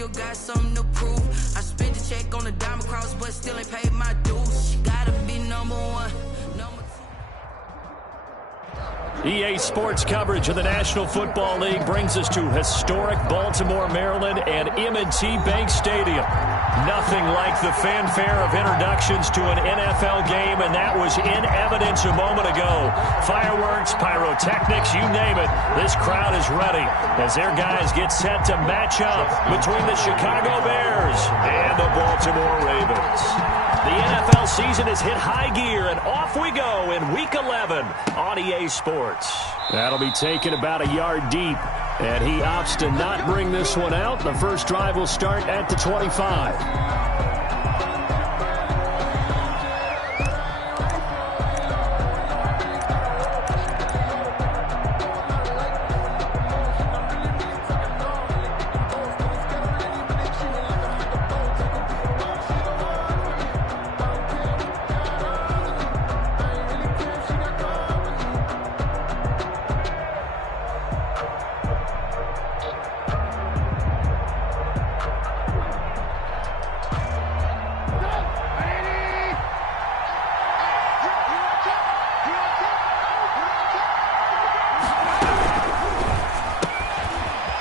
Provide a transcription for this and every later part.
still got something to prove. I spent the check on the diamond cross, but still ain't paid my dues. Gotta be number one. EA Sports coverage of the National Football League brings us to historic Baltimore, Maryland, and M&T Bank Stadium. Nothing like the fanfare of introductions to an NFL game, and that was in evidence a moment ago. Fireworks, pyrotechnics, you name it. This crowd is ready as their guys get set to match up between the Chicago Bears and the Baltimore Ravens. The NFL season has hit high gear, and off we go in Week 11 on EA Sports. That'll be taken about a yard deep, and he opts to not bring this one out. The first drive will start at the 25.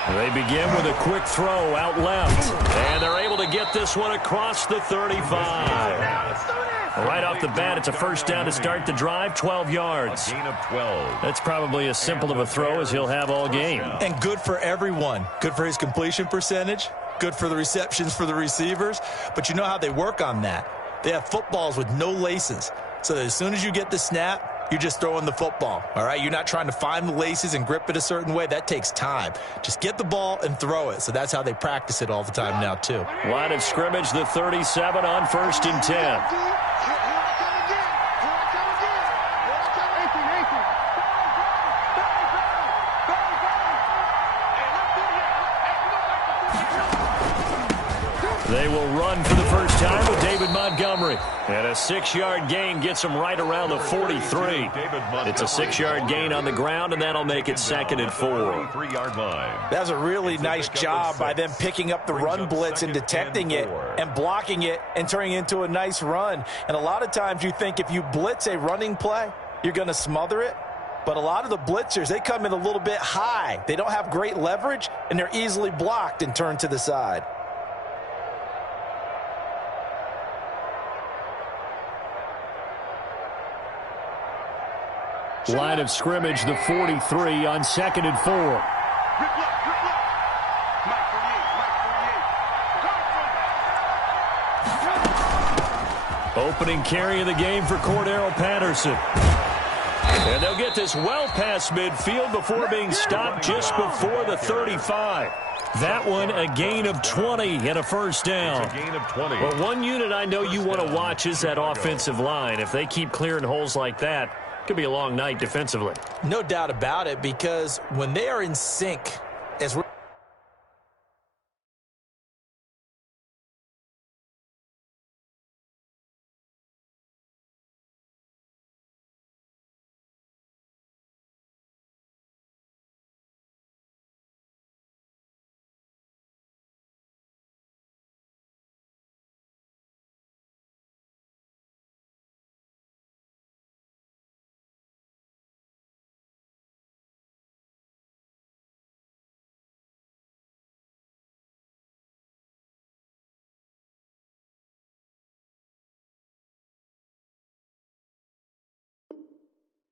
They begin with a quick throw out left, and they're able to get this one across the 35. Right off the bat, it's a first down to start the drive, 12 yards. A gain of 12. That's probably as simple of a throw as he'll have all game. And good for everyone. Good for his completion percentage, good for the receptions for the receivers. But you know how they work on that. They have footballs with no laces, so that as soon as you get the snap, you're just throwing the football, all right? You're not trying to find the laces and grip it a certain way. That takes time. Just get the ball and throw it. So that's how they practice it all the time now, too. Line of scrimmage, the 37 on 1st and 10. They will run for the first time with David Montgomery. And a 6-yard gain gets him right around the 43. It's a 6-yard gain on the ground, and that'll make it 2nd and 4. That's a really nice job by them picking up the run blitz and detecting it and blocking it and turning it into a nice run. And a lot of times you think if you blitz a running play, you're going to smother it. But a lot of the blitzers, they come in a little bit high. They don't have great leverage, and they're easily blocked and turned to the side. Line of scrimmage, the 43 on 2nd and 4. Opening carry of the game for Cordero Patterson. And they'll get this well past midfield before being stopped just before the 35. That one, a gain of 20 and a first down. It's a gain of 20. Well, one unit I know you want to watch is that offensive line. If they keep clearing holes like that, could be a long night defensively. No doubt about it, because when they are in sync, as we're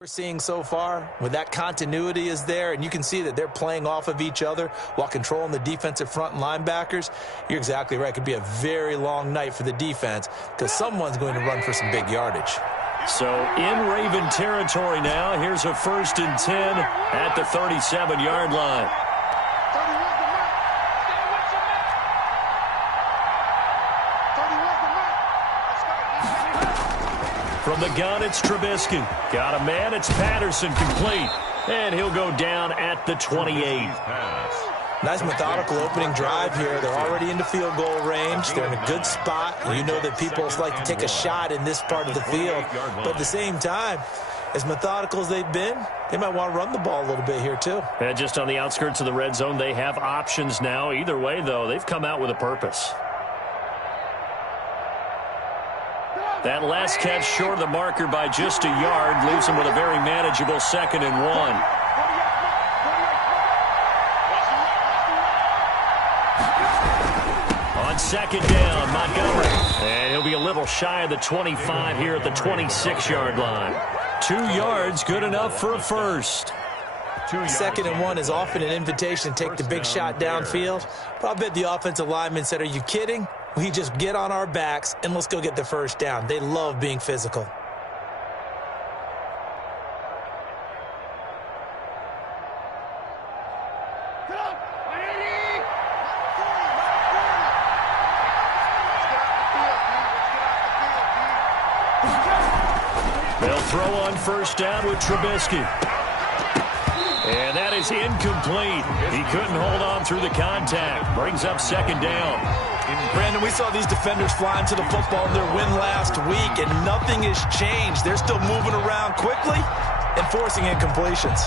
seeing so far, with that continuity is there, and you can see that they're playing off of each other while controlling the defensive front linebackers. You're exactly right. It could be a very long night for the defense because someone's going to run for some big yardage. So in Raven territory now, here's a 1st and 10 at the 37-yard line. From the gun, it's Trubisky. Got a man, it's Patterson, complete. And he'll go down at the 28. Nice methodical opening drive here. They're already into field goal range. They're in a good spot. You know that people like to take a shot in this part of the field. But at the same time, as methodical as they've been, they might want to run the ball a little bit here too. And just on the outskirts of the red zone, they have options now. Either way, though, they've come out with a purpose. That last catch short of the marker by just a yard leaves them with a very manageable 2nd and 1. On 2nd down, Montgomery. And he'll be a little shy of the 25 here at the 26-yard line. 2 yards, good enough for a first. 2nd and 1 is often an invitation to take the big shot downfield. But I bet the offensive lineman said, are you kidding? We just get on our backs and let's go get the first down. They love being physical. They'll throw on 1st down with Trubisky. And that is incomplete. He couldn't hold on through the contact. Brings up 2nd down. Brandon, we saw these defenders flying to the football in their win last week, and nothing has changed. They're still moving around quickly and forcing incompletions.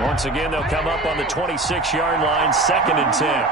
Once again, they'll come up on the 26-yard line, 2nd and 10.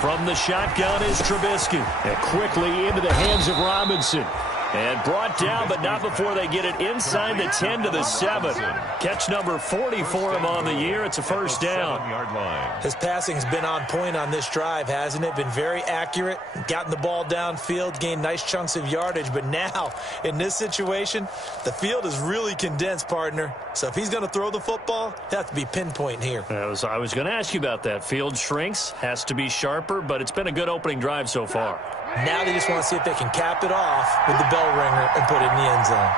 From the shotgun is Trubisky. And quickly into the hands of Robinson. And brought down, but not before they get it inside the 10 to the 7. Catch number 40 for him on the year. It's a 1st down. His passing's been on point on this drive, hasn't it? Been very accurate, gotten the ball downfield, gained nice chunks of yardage. But now, in this situation, the field is really condensed, partner. So if he's going to throw the football, he'll have to be pinpoint here. I was going to ask you about that. Field shrinks, has to be sharper, but it's been a good opening drive so far. Now they just want to see if they can cap it off with the bell ringer and put it in the end zone.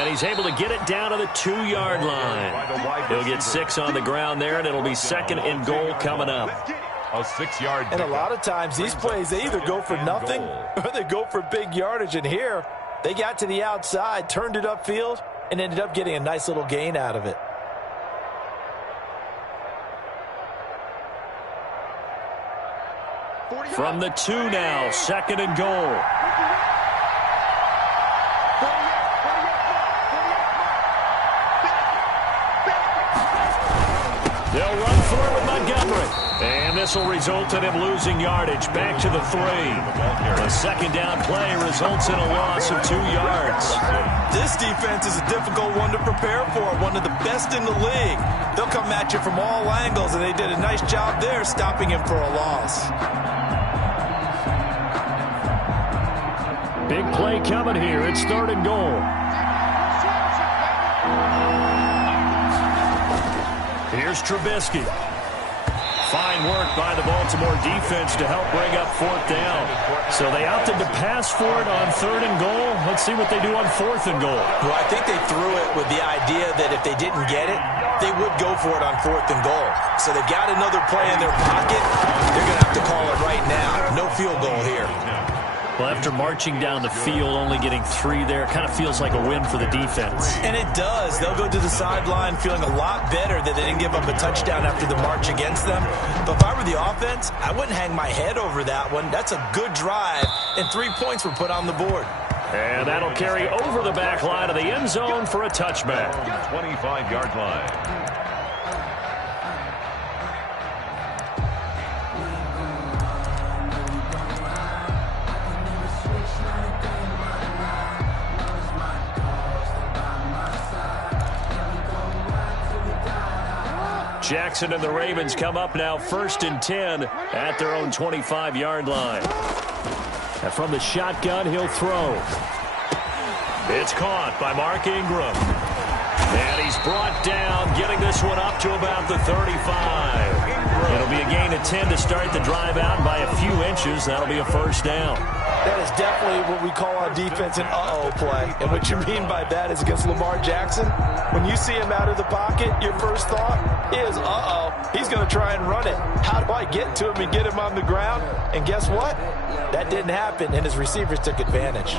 And he's able to get it down to the 2-yard line. He'll get 6 on the ground there, and it'll be 2nd and goal coming up. A 6-yard. And a lot of times these plays, they either go for nothing or they go for big yardage. And here, they got to the outside, turned it upfield, and ended up getting a nice little gain out of it. From the 2 now, 2nd and goal. They'll run for it with Montgomery. And this will result in him losing yardage. Back to the 3. A 2nd down play results in a loss of 2 yards. This defense is a difficult one to prepare for, one of the best in the league. They'll come at you from all angles, and they did a nice job there stopping him for a loss. Big play coming here. It's 3rd and goal. Here's Trubisky. Fine work by the Baltimore defense to help bring up 4th down. So they opted to pass for it on 3rd and goal. Let's see what they do on 4th and goal. Well, I think they threw it with the idea that if they didn't get it, they would go for it on 4th and goal. So they've got another play in their pocket. They're going to have to call it right now. No field goal here. Well, after marching down the field, only getting 3 there, kind of feels like a win for the defense. And it does. They'll go to the sideline feeling a lot better that they didn't give up a touchdown after the march against them. But if I were the offense, I wouldn't hang my head over that one. That's a good drive, and 3 points were put on the board. And that'll carry over the back line of the end zone for a touchback. 25-yard line. Jackson and the Ravens come up now 1st and 10 at their own 25-yard line. And from the shotgun, he'll throw. It's caught by Mark Ingram. And he's brought down, getting this one up to about the 35. It'll be a gain of 10 to start the drive out by a few inches. That'll be a first down. That is definitely what we call on defense an uh-oh play. And what you mean by that is against Lamar Jackson, when you see him out of the pocket, your first thought is, uh-oh, he's going to try and run it. How do I get to him and get him on the ground? And guess what? That didn't happen, and his receivers took advantage.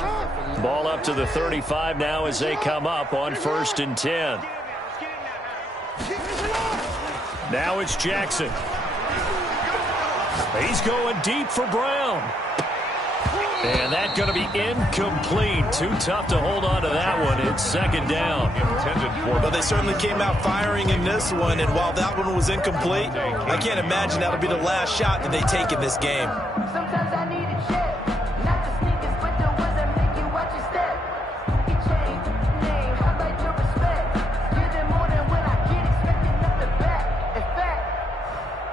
Ball up to the 35 now as they come up on 1st and 10. Now it's Jackson. He's going deep for Brown. And that's going to be incomplete. Too tough to hold on to that one. It's 2nd down. Well, they certainly came out firing in this one, and while that one was incomplete, I can't imagine that'll be the last shot that they take in this game. Sometimes I need a check. Not the sneakers, but the ones that make you watch your step. You change name, how about your respect? Give them more than when I get expecting nothing back. In fact,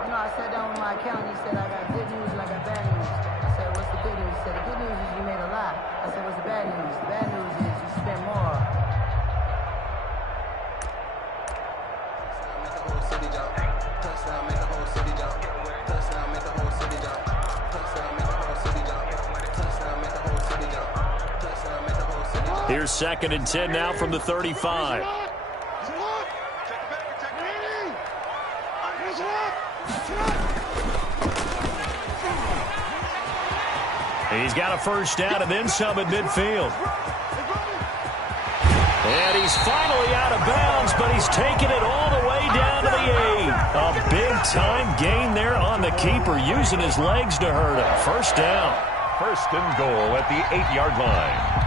you know, I sat down with my accountant. He said I got good news and I got bad news. I said, what's the good news? He said, the good news is you made a lot. I said, what's the bad news? The bad news is you spent more. Make the whole city jump. Touchdown, make the whole city jump. Touchdown, make the whole city jump. Touchdown, make the whole city jump. Touchdown, make the whole city jump. Touchdown, make the whole city jump. Here's 2nd and 10 now from the 35. He's got a first down and then some at midfield. And he's finally out of bounds, but he's taken it all the way down to the 8. A big-time gain there on the keeper, using his legs to hurt him. First down. 1st and goal at the 8-yard line.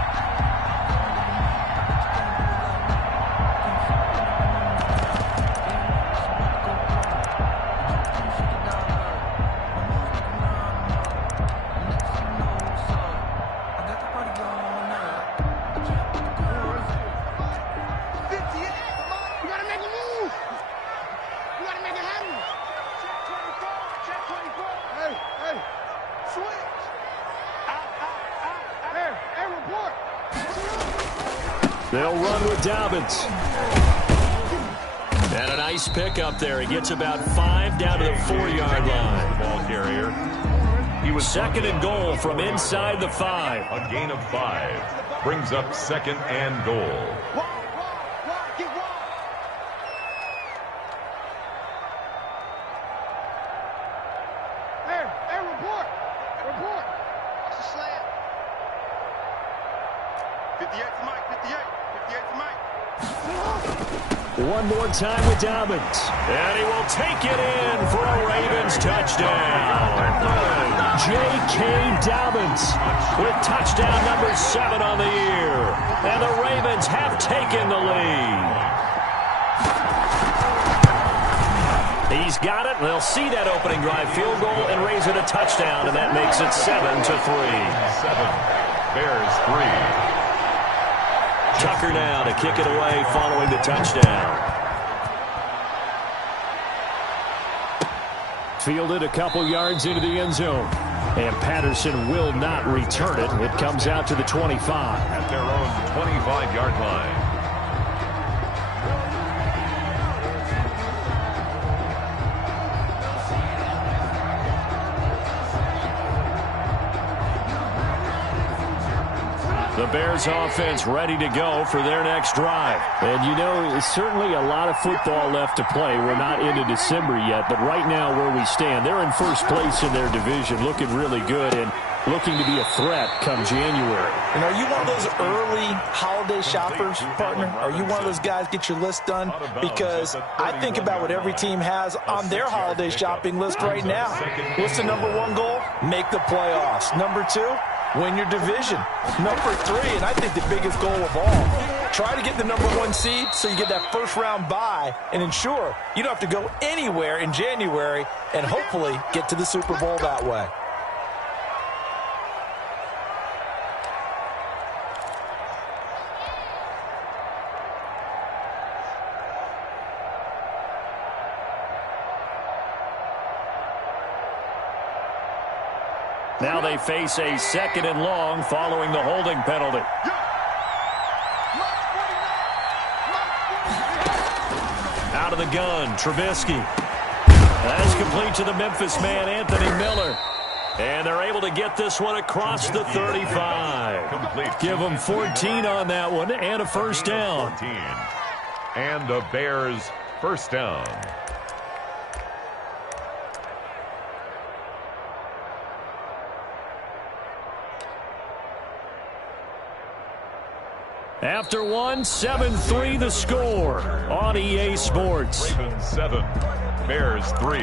They'll run with Dobbins. And a nice pick up there. He gets about 5 down to the 4-yard line. Ball carrier. He was 2nd and goal from inside the 5. a gain of 5. Brings up 2nd and goal. One more time with Dobbins. And he will take it in for a Ravens touchdown. J.K. Dobbins with touchdown number 7 on the year. And the Ravens have taken the lead. He's got it. They'll see that opening drive field goal and raise it a touchdown, and that makes it 7-3. 7. Bears 3. Tucker now to kick it away following the touchdown. Fielded a couple yards into the end zone. And Patterson will not return it. It comes out to the 25. At their own 25-yard line. The Bears offense ready to go for their next drive. And you know, there's certainly a lot of football left to play. We're not into December yet, but right now where we stand, they're in first place in their division, looking really good and looking to be a threat come January. And are you one of those early holiday shoppers, partner? Are you one of those guys get your list done? Because I think about what every team has on their holiday shopping list right now. What's the number 1 goal? Make the playoffs. Number 2? Win your division. Number 3, and I think the biggest goal of all, try to get the number 1 seed so you get that first-round bye and ensure you don't have to go anywhere in January and hopefully get to the Super Bowl that way. Now they face a 2nd and long following the holding penalty. Out of the gun, Trubisky. That's complete to the Memphis man, Anthony Miller. And they're able to get this one across the 35. Give them 14 on that one and a first down. And the Bears first down. After one, 7-3 the score on EA Sports. Ravens 7, Bears 3.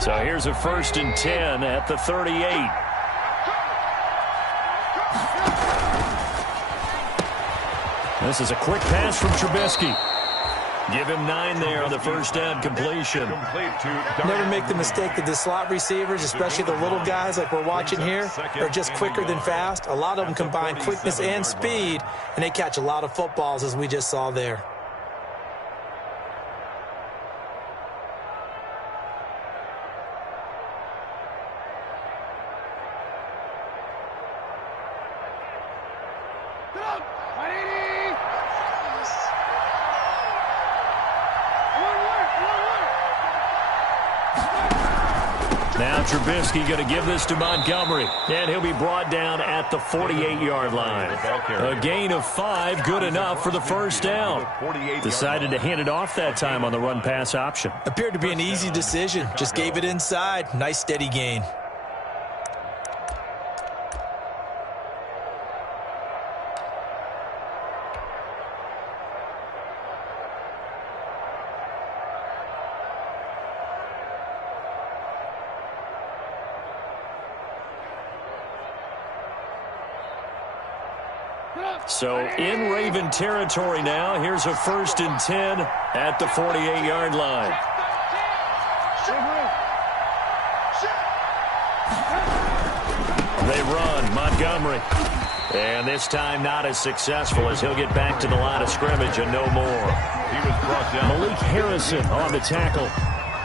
So here's a 1st and 10 at the 38. This is a quick pass from Trubisky. Give him 9 there on the first down completion. Never make the mistake that the slot receivers, especially the little guys like we're watching here, are just quicker than fast. A lot of them combine quickness and speed, and they catch a lot of footballs, as we just saw there. Now Trubisky going to give this to Montgomery, and he'll be brought down at the 48-yard line. A gain of 5, good enough for the first down. Decided to hand it off that time on the run-pass option. Appeared to be an easy decision. Just gave it inside. Nice steady gain. So in Raven territory now, here's a 1st and 10 at the 48-yard line. They run, Montgomery. And this time not as successful as he'll get back to the line of scrimmage and no more. He was brought down. Malik Harrison on the tackle.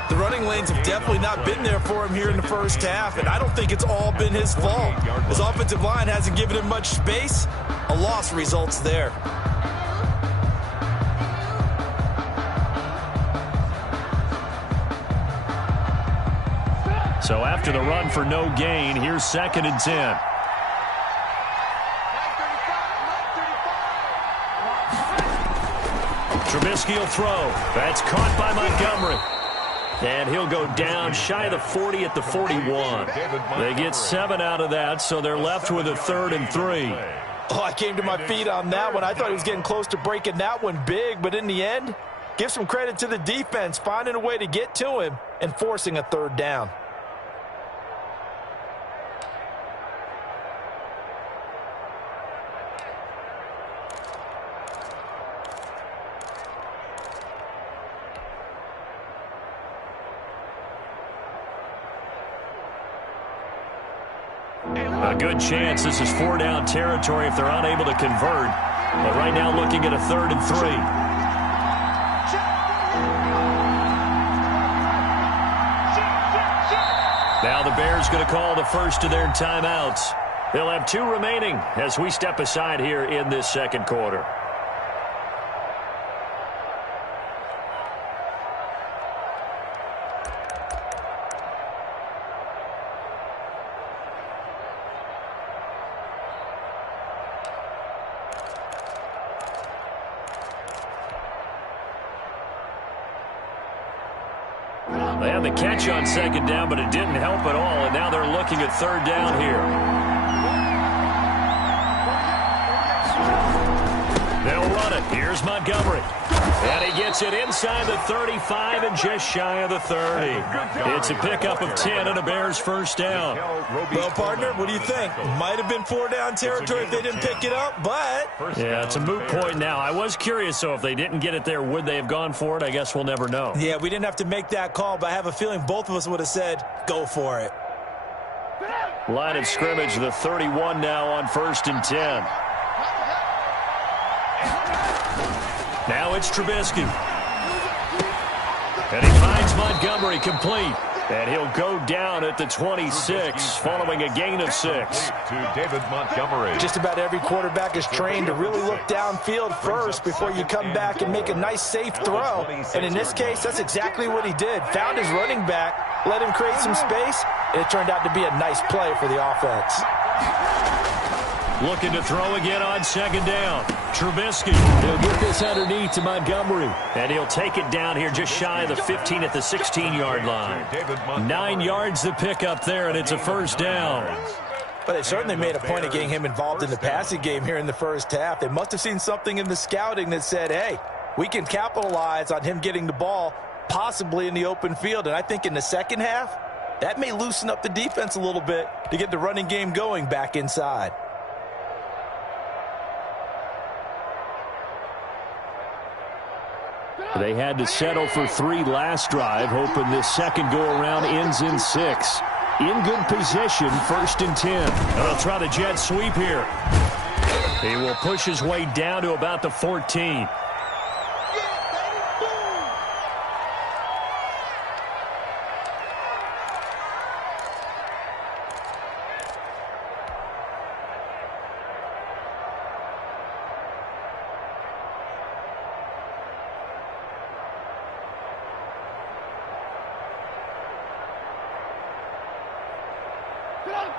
The running lanes have definitely not been there for him here in the first half, and I don't think it's all been his fault. His offensive line hasn't given him much space. A loss results there. So after the run for no gain, here's 2nd and 10. Trubisky will throw. That's caught by Montgomery. And he'll go down shy of the 40 at the 41. They get 7 out of that, so they're left with a 3rd and 3. Oh, I came to my feet on that one. I thought he was getting close to breaking that one big, but in the end, give some credit to the defense, finding a way to get to him and forcing a 3rd down. A good chance this is 4-down territory if they're unable to convert. But right now looking at a 3rd and 3. Now the Bears going to call the first of their timeouts. They'll have 2 remaining as we step aside here in this second quarter. They had the catch on 2nd down, but it didn't help at all, and now they're looking at 3rd down here. They'll run it. Here's Montgomery. And he gets it inside the 35 and just shy of the 30. It's a pickup of 10 and a Bears first down. Well, partner, what do you think? Might have been 4-down territory if they didn't pick it up, but... Yeah, it's a moot point now. I was curious, so if they didn't get it there, would they have gone for it? I guess we'll never know. Yeah, we didn't have to make that call, but I have a feeling both of us would have said, go for it. Line of scrimmage, the 31 now on 1st and 10. Now it's Trubisky. And he finds Montgomery complete. And he'll go down at the 26 following a gain of 6. To David Montgomery. Just about every quarterback is trained to really look downfield first before you come back and make a nice, safe throw. And in this case, that's exactly what he did. Found his running back, let him create some space, and it turned out to be a nice play for the offense. Looking to throw again on second down. Trubisky. He'll get this underneath to Montgomery. And he'll take it down here just shy of the 15 at the 16-yard line. 9 yards to pick up there, and it's a first down. But they certainly made a point of getting him involved in the passing game here in the first half. They must have seen something in the scouting that said, hey, we can capitalize on him getting the ball possibly in the open field. And I think in the second half, that may loosen up the defense a little bit to get the running game going back inside. They had to settle for 3 last drive, hoping this second go-around ends in 6. In good position, 1st and 10. They'll try the jet sweep here. He will push his way down to about the 14.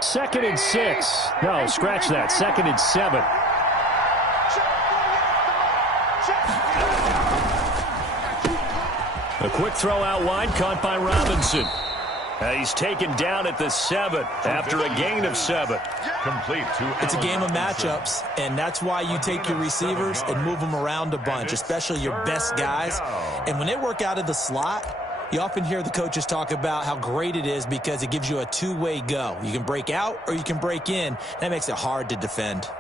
Second and 6. No, scratch that. 2nd and 7. A quick throw out wide, caught by Robinson. He's taken down at the 7 after a gain of 7. Complete to It's a game of matchups, and that's why you take your receivers and move them around a bunch, especially your best guys. And when they work out of the slot, you often hear the coaches talk about how great it is because it gives you a two-way go. You can break out or you can break in. That makes it hard to defend.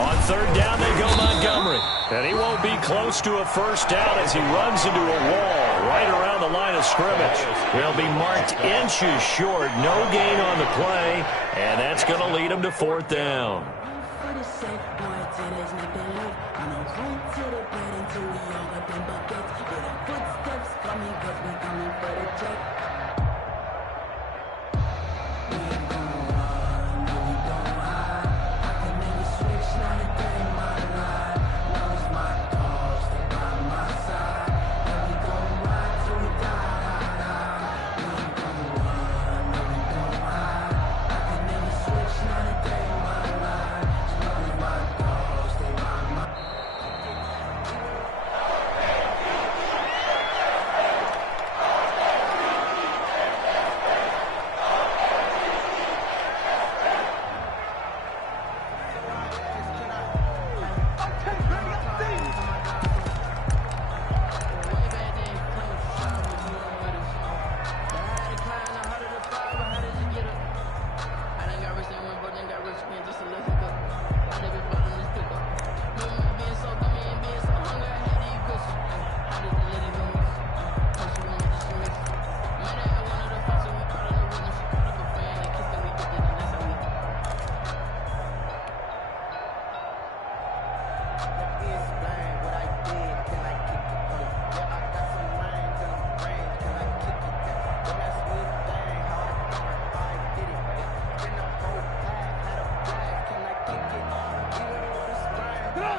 On 3rd down, they go Montgomery. And he won't be close to a first down as he runs into a wall right around the line of scrimmage. He'll be marked inches short. No gain on the play, and that's going to lead him to 4th down.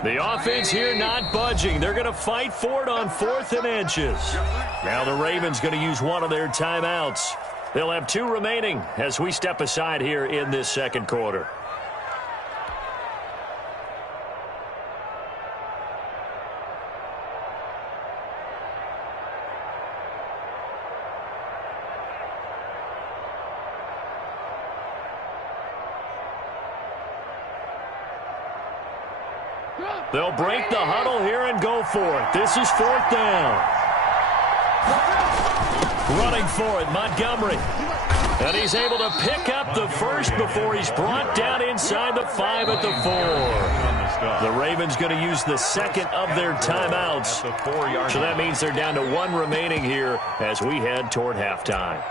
The offense here not budging. They're going to fight for it on 4th and inches. Now the Ravens going to use one of their timeouts. They'll have 2 remaining as we step aside here in this second quarter. They'll break the huddle here and go for it. This is 4th down. Running for it, Montgomery. And he's able to pick up the first before he's brought down inside the 5 at the 4. The Ravens going to use the second of their timeouts. So that means they're down to 1 remaining here as we head toward halftime.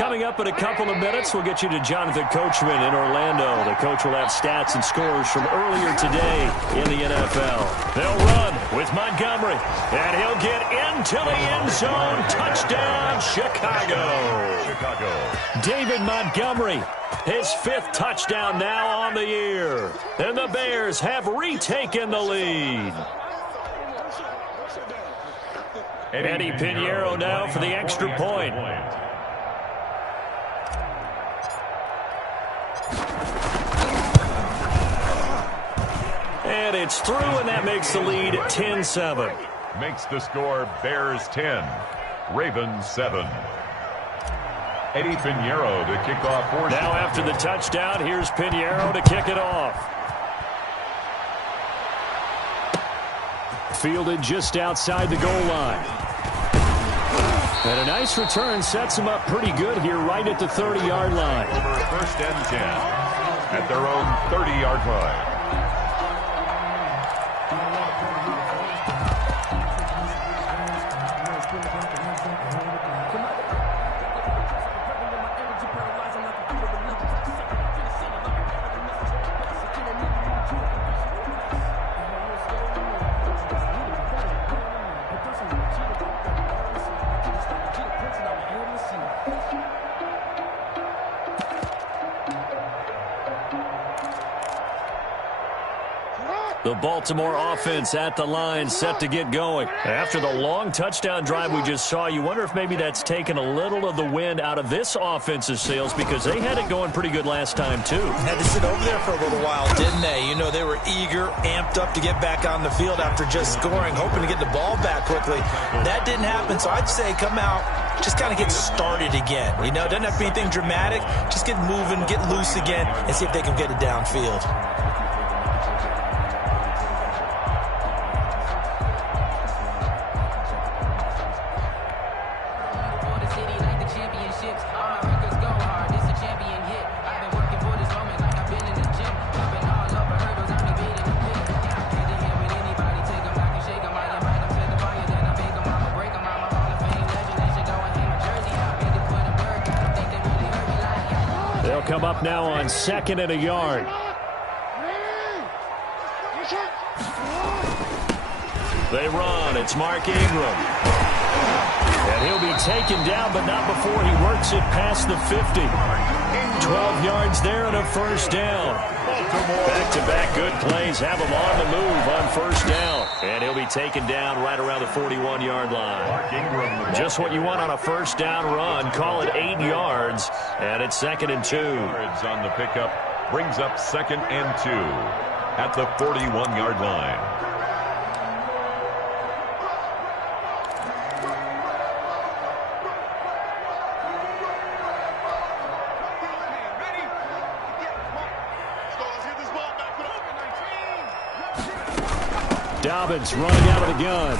Coming up in a couple of minutes, we'll get you to Jonathan Coachman in Orlando. The coach will have stats and scores from earlier today in the NFL. They'll run with Montgomery, and he'll get into the end zone. Touchdown, Chicago. David Montgomery, his 5th touchdown now on the year. And the Bears have retaken the lead. Eddie Pinheiro now for the extra point. And it's through, and that makes the lead 10-7. Makes the score Bears 10, Ravens 7. Eddie Pinheiro to kick off. Now after the touchdown, here's Pinheiro to kick it off. Fielded just outside the goal line. And a nice return sets him up pretty good here right at the 30-yard line. Over 1st and 10 at their own 30-yard line. The Baltimore offense at the line, set to get going. After the long touchdown drive we just saw, you wonder if maybe that's taken a little of the wind out of this offensive sails, because they had it going pretty good last time, too. Had to sit over there for a little while, didn't they? You know, they were eager, amped up to get back on the field after just scoring, hoping to get the ball back quickly. That didn't happen, so I'd say come out, just kind of get started again. You know, it doesn't have to be anything dramatic. Just get moving, get loose again, and see if they can get it downfield. They'll come up now on 2nd and a yard. They run. It's Mark Ingram. And he'll be taken down, but not before he works it past the 50. 12 yards there and a 1st down. Back-to-back good plays have him on the move on 1st down. And he'll be taken down right around the 41-yard line. Just what you want on a 1st down run. Call it 8 yards, and it's 2nd and 2. Yards on the pickup brings up 2nd and 2 at the 41-yard line. Dobbins running out of the gun.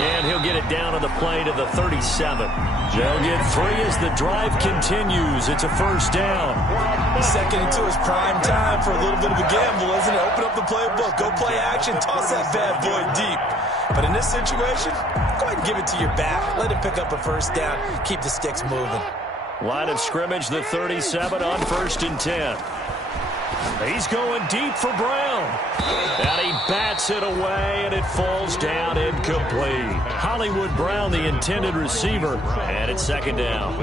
And he'll get it down on the play to the 37. They'll get 3 as the drive continues. It's a 1st down. 2nd and 2 is prime time for a little bit of a gamble, isn't it? Open up the playbook. Go play action. Toss that bad boy deep. But in this situation, go ahead and give it to your back. Let him pick up a 1st down. Keep the sticks moving. Line of scrimmage, the 37 on 1st and 10. He's going deep for Brown. And he bats it away, and it falls down incomplete. Hollywood Brown, the intended receiver, and it's 2nd down.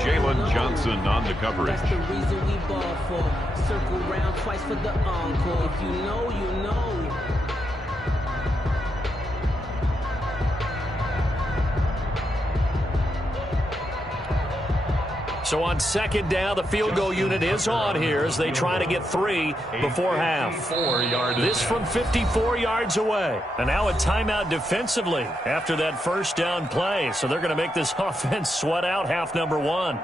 Jalen Johnson on the coverage. That's the reason we ball for. Circle round twice for the encore. If you know, you know. So on 2nd down, the field goal unit is on here as they try to get 3 before half. This from 54 yards away. And now a timeout defensively after that 1st down play. So they're going to make this offense sweat out half number 1.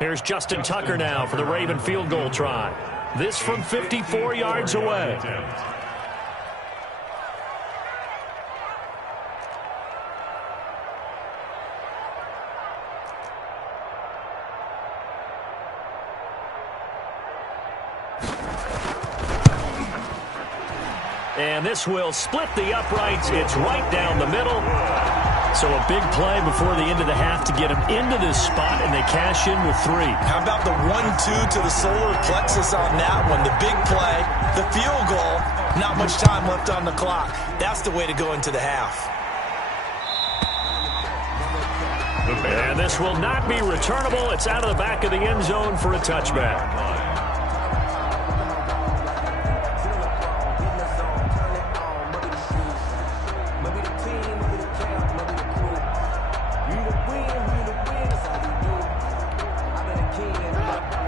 Here's Justin Tucker now for the Raven field goal try. This from 54 yards away. And this will split the uprights. It's right down the middle. So a big play before the end of the half to get them into this spot, and they cash in with 3. How about the 1-2 to the solar plexus on that one? The big play, the field goal, not much time left on the clock. That's the way to go into the half. And this will not be returnable. It's out of the back of the end zone for a touchback.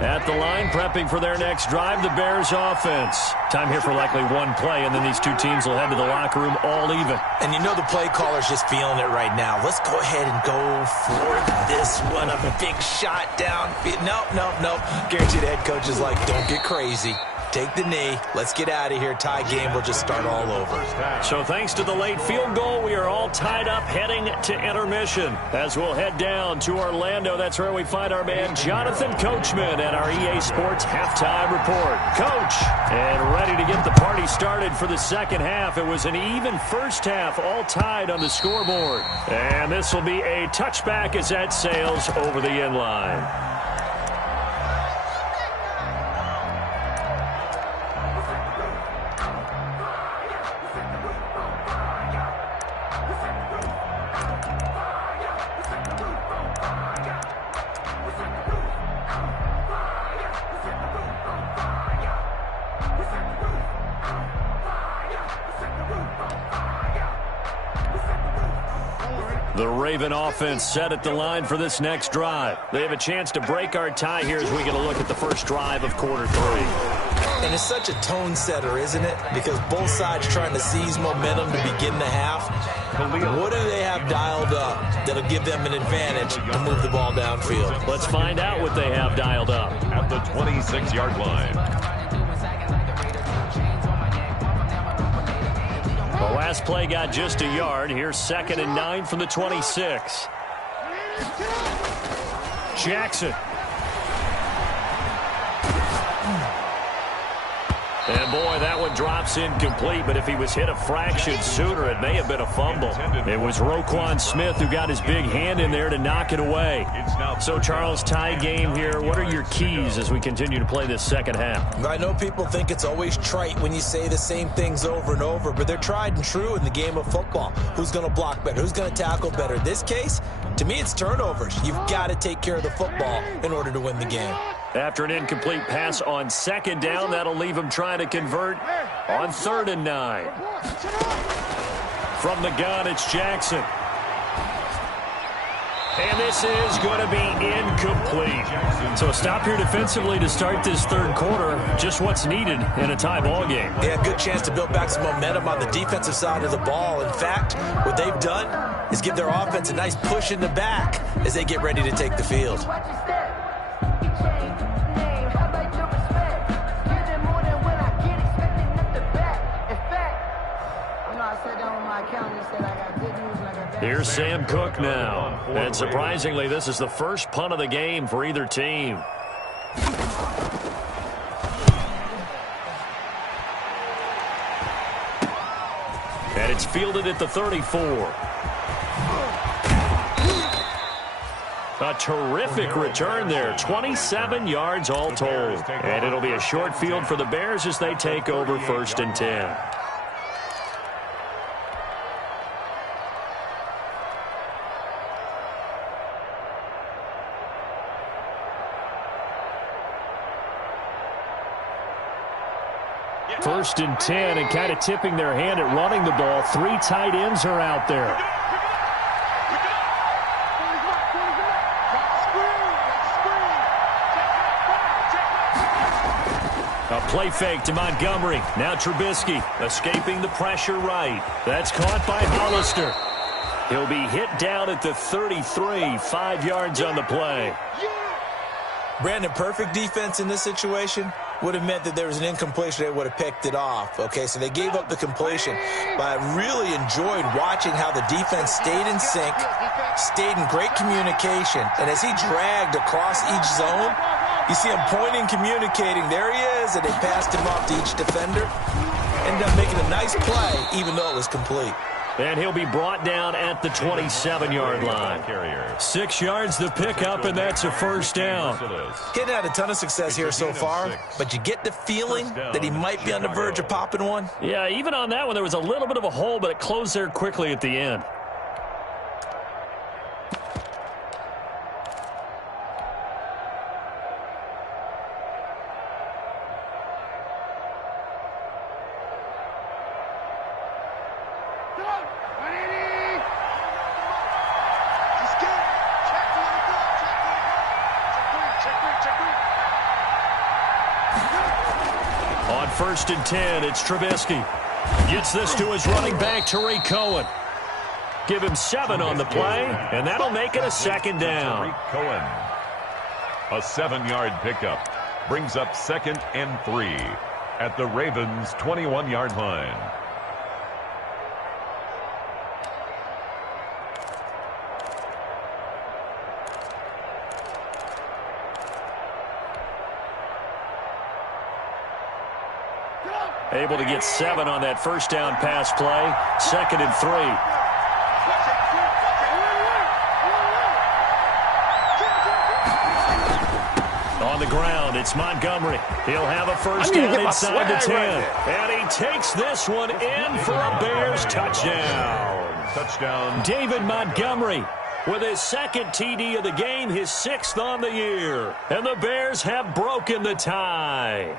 At the line, prepping for their next drive, the Bears offense. Time here for likely one play, and then these two teams will head to the locker room all even. And you know the play caller's just feeling it right now. Let's go ahead and go for this one. A big shot down. Nope. Guarantee the head coach is like, don't get crazy. Take the knee. Let's get out of here. Tie game. We'll just start all over. So thanks to the late field goal, we are all tied up heading to intermission. As we'll head down to Orlando, that's where we find our man Jonathan Coachman at our EA Sports Halftime Report. Coach, and ready to get the party started for the second half. It was an even first half, all tied on the scoreboard. And this will be a touchback as that sails over the end line. The Raven offense set at the line for this next drive. They have a chance to break our tie here as we get a look at the first drive of quarter 3. And it's such a tone setter, isn't it? Because both sides trying to seize momentum to begin the half. What do they have dialed up that'll give them an advantage to move the ball downfield? Let's find out what they have dialed up. At the 26-yard line. The last play got just a yard. Here's 2nd and 9 from the 26. Jackson. And boy, that one drops incomplete, but if he was hit a fraction sooner, it may have been a fumble. It was Roquan Smith who got his big hand in there to knock it away. So, Charles, tie game here. What are your keys as we continue to play this second half? I know people think it's always trite when you say the same things over and over, but they're tried and true in the game of football. Who's going to block better? Who's going to tackle better? In this case, to me, it's turnovers. You've got to take care of the football in order to win the game. After an incomplete pass on 2nd down, that'll leave him trying to convert on 3rd and 9. From the gun, it's Jackson. And this is going to be incomplete. So a stop here defensively to start this third quarter. Just what's needed in a tie ball game. Yeah, good chance to build back some momentum on the defensive side of the ball. In fact, what they've done is give their offense a nice push in the back as they get ready to take the field. Here's Sam Cook now. And surprisingly, this is the first punt of the game for either team. And it's fielded at the 34. A terrific return there. 27 yards all told. And it'll be a short field for the Bears as they take over 1st and 10. First and 10, and kind of tipping their hand at running the ball. 3 tight ends are out there. A play fake to Montgomery. Now Trubisky escaping the pressure right. That's caught by Hollister. He'll be hit down at the 33, 5 yards on the play. Brandon, perfect defense in this situation would have meant that there was an incompletion. They would have picked it off. Okay, so they gave up the completion. But I really enjoyed watching how the defense stayed in sync, stayed in great communication. And as he dragged across each zone, you see him pointing, communicating. There he is, and they passed him off to each defender. Ended up making a nice play, even though it was complete. And he'll be brought down at the 27-yard line. 6 yards the pickup, and that's a first down. He hadn't had a ton of success here so far, but you get the feeling that he might be on the verge of popping one. Yeah, even on that one, there was a little bit of a hole, but it closed there quickly at the end. On 1st and 10, it's Trubisky. Gets this to his running back, Tariq Cohen. Give him 7 on the play, and that'll make it a second down. Tariq Cohen. A 7-yard pickup brings up 2nd and 3 at the Ravens' 21-yard line. Able to get 7 on that first down pass play. 2nd and 3. On the ground, it's Montgomery. He'll have a first down inside the 10. And he takes this one in for a Bears touchdown. Touchdown. David Montgomery with his 2nd TD of the game, his 6th on the year. And the Bears have broken the tie.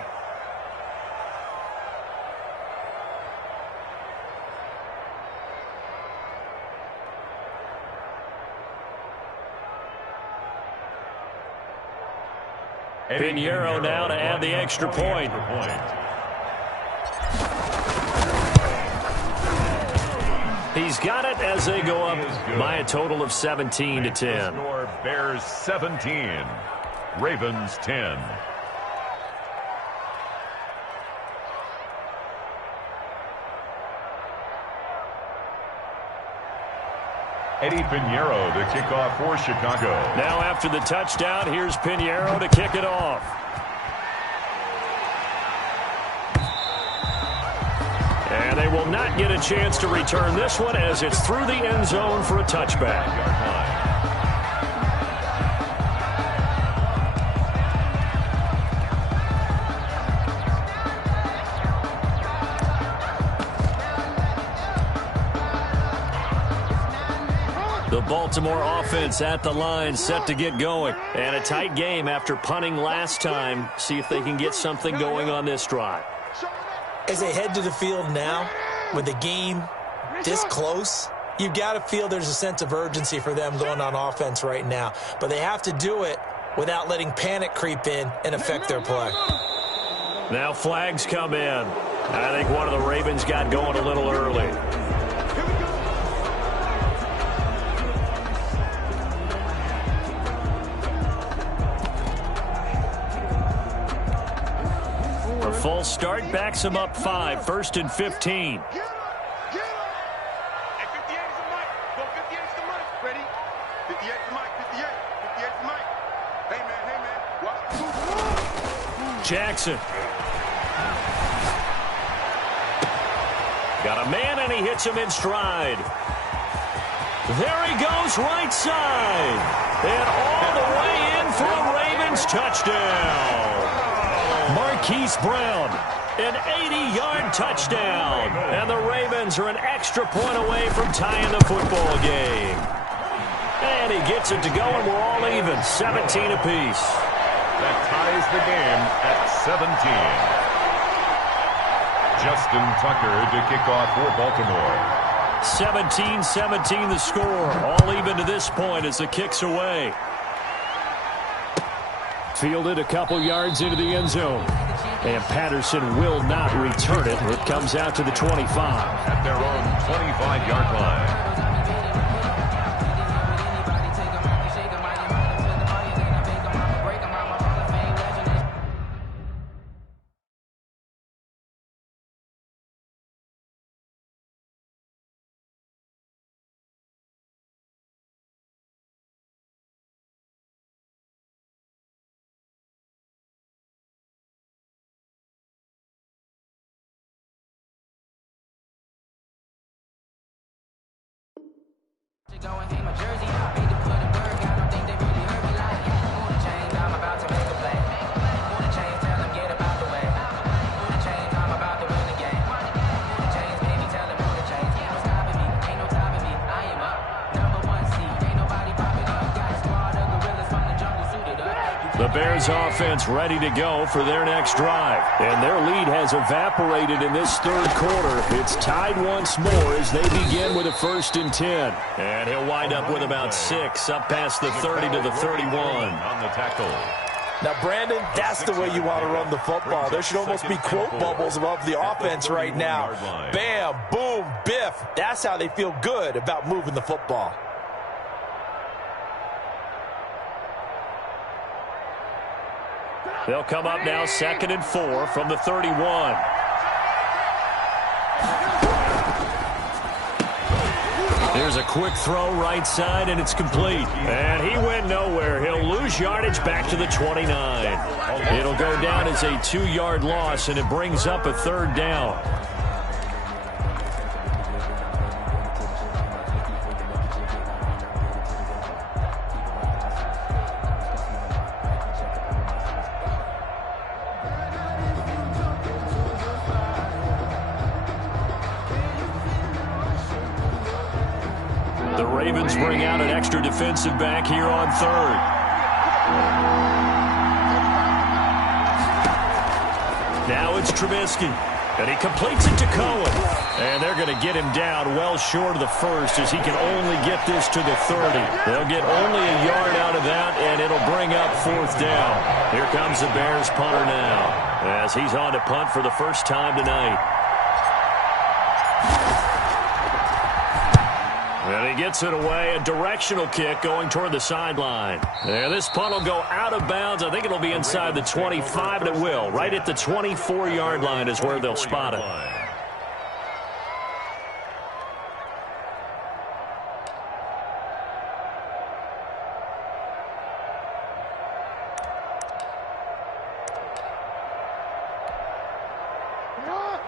Pinheiro now to add the extra point. He's got it as they go up by a total of 17-10. Bears 17, Ravens 10. Eddie Pinheiro to kick off for Chicago. Now after the touchdown, here's Pinheiro to kick it off. And they will not get a chance to return this one as it's through the end zone for a touchback. The Baltimore offense at the line, set to get going. And a tight game after punting last time. See if they can get something going on this drive. As they head to the field now, with the game this close, you've got to feel there's a sense of urgency for them going on offense right now. But they have to do it without letting panic creep in and affect their play. Now flags come in. I think one of the Ravens got going a little early. Full start backs him up 5. 1st and 15. Jackson. Got a man, and he hits him in stride. There he goes, right side. And all the way in for a Ravens touchdown. Marquise Brown, an 80-yard touchdown. And the Ravens are an extra point away from tying the football game. And he gets it to go, and we're all even, 17 apiece. That ties the game at 17. Justin Tucker to kick off for Baltimore. 17-17 the score. All even to this point as the kick's away. Fielded a couple yards into the end zone. And Patterson will not return it. It comes out to the 25. At their own 25-yard line. The Bears offense ready to go for their next drive. And their lead has evaporated in this third quarter. It's tied once more as they begin with a 1st and 10. And he'll wind up with about 6 up past the 30 to the 31. On the tackle. Now, Brandon, that's the way you want to run the football. There should almost be quote bubbles above the offense right now. Bam, boom, biff. That's how they feel good about moving the football. They'll come up now 2nd and 4 from the 31. Here's a quick throw right side, and it's complete. And he went nowhere. He'll lose yardage back to the 29. It'll go down as a 2-yard loss, and it brings up a 3rd down. The Ravens bring out an extra defensive back here on 3rd. Now it's Trubisky, and he completes it to Cohen. And they're going to get him down well short of the 1st as he can only get this to the 30. They'll get only a yard out of that, and it'll bring up 4th down. Here comes the Bears punter now as he's on to punt for the first time tonight. And he gets it away, a directional kick going toward the sideline. And this punt will go out of bounds. I think it'll be inside the 25, and it will. Right at the 24-yard line is where they'll spot it.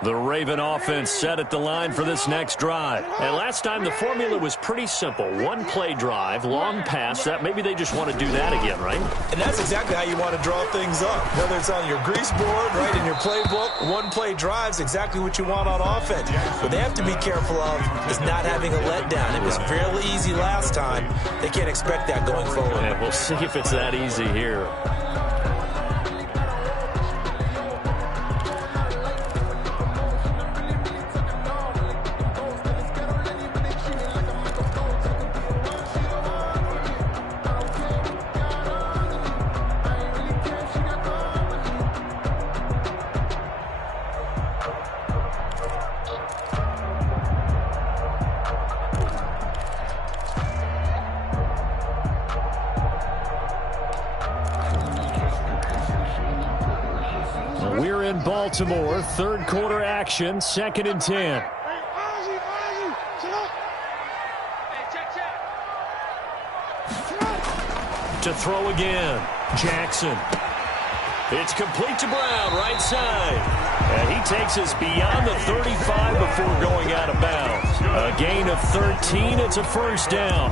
The Raven offense set at the line for this next drive. And last time the formula was pretty simple. 1-play drive, long pass. That maybe they just want to do that again, right? And that's exactly how you want to draw things up. Whether it's on your grease board, right, in your playbook, 1-play drive's exactly what you want on offense. What they have to be careful of is not having a letdown. It was fairly easy last time. They can't expect that going forward. And we'll see if it's that easy here. We're in Baltimore, 3rd quarter action, 2nd and 10. To throw again, Jackson. It's complete to Brown, right side. And he takes us beyond the 35 before going out of bounds. A gain of 13, it's a 1st down.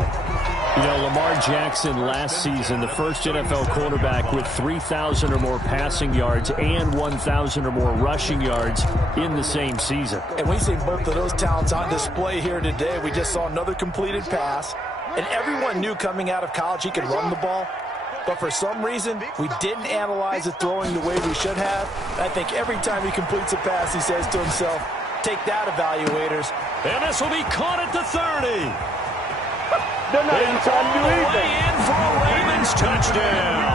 You know, Lamar Jackson last season, the first NFL quarterback with 3,000 or more passing yards and 1,000 or more rushing yards in the same season. And we see both of those talents on display here today. We just saw another completed pass. And everyone knew coming out of college he could run the ball. But for some reason, we didn't analyze it throwing the way we should have. And I think every time he completes a pass, he says to himself, take that, evaluators. And this will be caught at the 30. They're not even trying to do anything. Way in for a Ravens touchdown.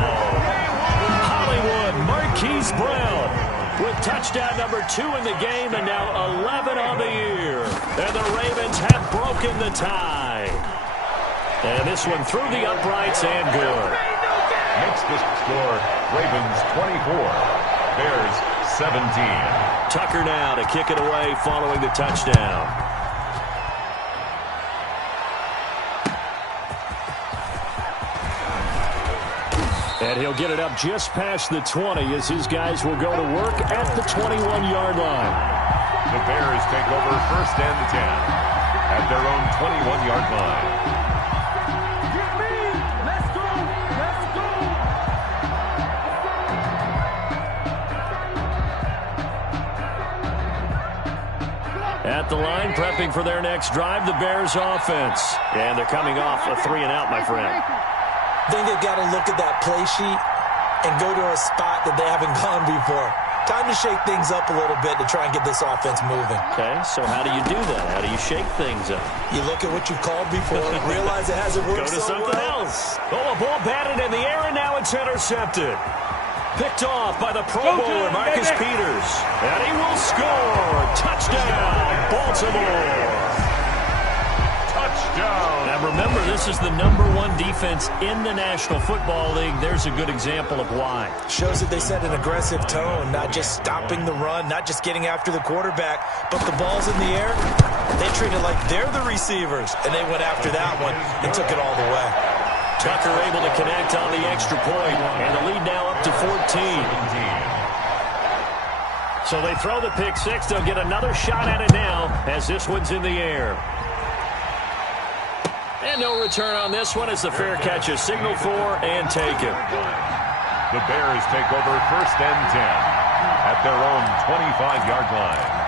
Hollywood Marquise Brown with touchdown number 2 in the game and now 11 on the year. And the Ravens have broken the tie. And this one through the uprights and good. Makes the score Ravens 24, Bears 17. Tucker now to kick it away following the touchdown. And he'll get it up just past the 20 as his guys will go to work at the 21-yard line. The Bears take over 1st and 10 at their own 21-yard line. At the line, prepping for their next drive, the Bears offense. And they're coming off a 3-and-out, my friend. I think they've got to look at that play sheet and go to a spot that they haven't gone before. Time to shake things up a little bit to try and get this offense moving. Okay, so how do you do that? How do you shake things up? You look at what you've called before, realize it hasn't worked Go to something else. Oh, a ball batted in the air, and now it's intercepted. Picked off by the Pro Bowler, Marcus Peters. And he will score. Touchdown, Baltimore. Touchdown. Now remember, this is the #1 defense in the National Football League. There's a good example of why. Shows that they set an aggressive tone, not just stopping the run, not just getting after the quarterback, but the ball's in the air. They treat it like they're the receivers, and they went after that one and took it all the way. Tucker able to connect on the extra point, and the lead now up to 14. So they throw the pick six. They'll get another shot at it now as this one's in the air. And no return on this one as the fair catch is signaled for and taken. The Bears take over 1st and 10 at their own 25-yard line.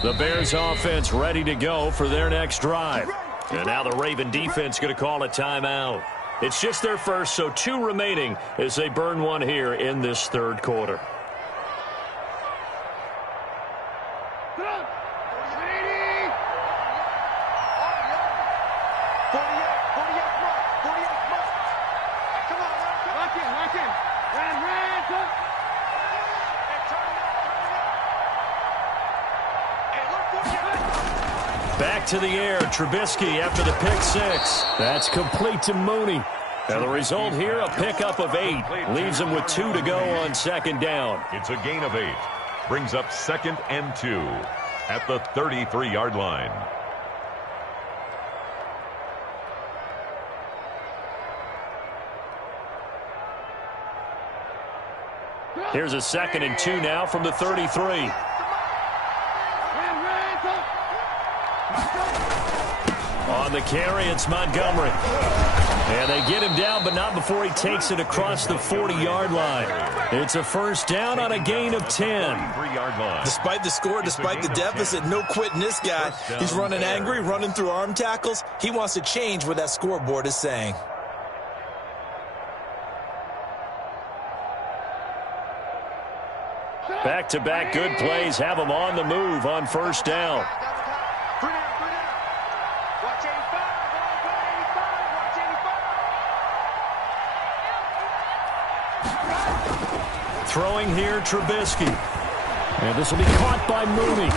The Bears offense ready to go for their next drive. And now the Raven defense going to call a timeout. It's just their first, so 2 remaining as they burn one here in this 3rd quarter. Back to the air, Trubisky after the pick six. That's complete to Mooney. And the result here, a pickup of 8. Leaves him with 2 to go on 2nd down. It's a gain of 8. Brings up 2nd and 2 at the 33-yard line. Here's a 2nd and 2 now from the 33. On the carry, it's Montgomery. And they get him down, but not before he takes it across the 40-yard line. It's a 1st down on a gain of 10. Despite the score, despite the deficit, no quitting this guy. He's running angry, running through arm tackles. He wants to change what that scoreboard is saying. Back-to-back good plays have him on the move on 1st down. Throwing here, Trubisky. And this will be caught by Mooney.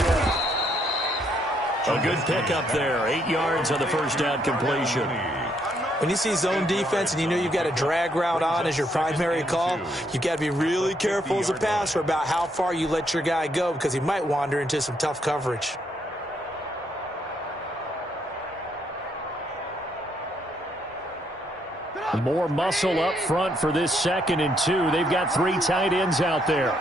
A good pickup there. 8 yards on the 1st down completion. When you see zone defense and you know you've got a drag route on as your primary call, you've got to be really careful as a passer about how far you let your guy go because he might wander into some tough coverage. More muscle up front for this 2nd and 2. They've got 3 tight ends out there.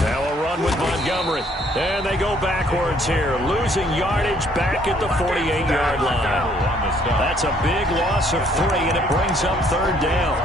Now a run with Montgomery. And they go backwards here, losing yardage back at the 48-yard line. That's a big loss of 3, and it brings up 3rd down.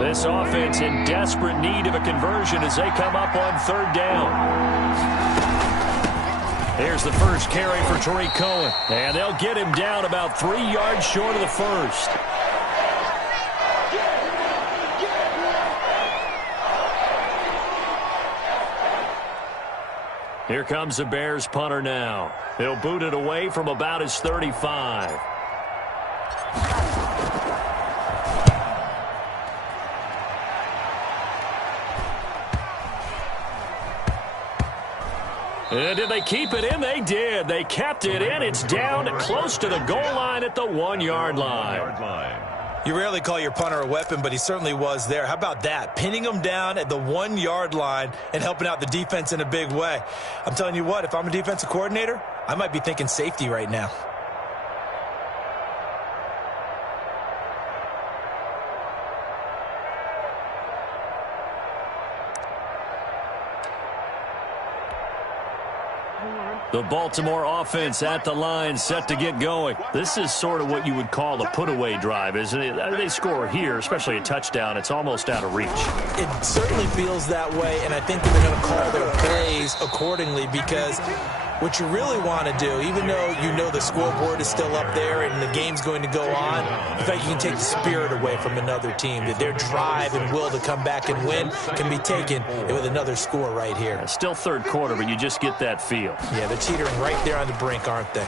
This offense in desperate need of a conversion as they come up on 3rd down. Here's the first carry for Tariq Cohen. And they'll get him down about 3 yards short of the 1st. Here comes the Bears punter now. He'll boot it away from about his 35. And did they keep it in? They did. They kept it in. It's down close to the goal line at the 1-yard line. You rarely call your punter a weapon, but he certainly was there. How about that? Pinning him down at the 1-yard line and helping out the defense in a big way. I'm telling you what, if I'm a defensive coordinator, I might be thinking safety right now. The Baltimore offense at the line, set to get going. This is sort of what you would call a put-away drive, isn't it? They score here, especially a touchdown. It's almost out of reach. It certainly feels that way, and I think they're going to call their plays accordingly, because what you really want to do, even though you know the scoreboard is still up there and the game's going to go on, in fact, you can take the spirit away from another team, that their drive and will to come back and win can be taken with another score right here. Still third quarter, but you just get that feel. Yeah, they're teetering right there on the brink, aren't they?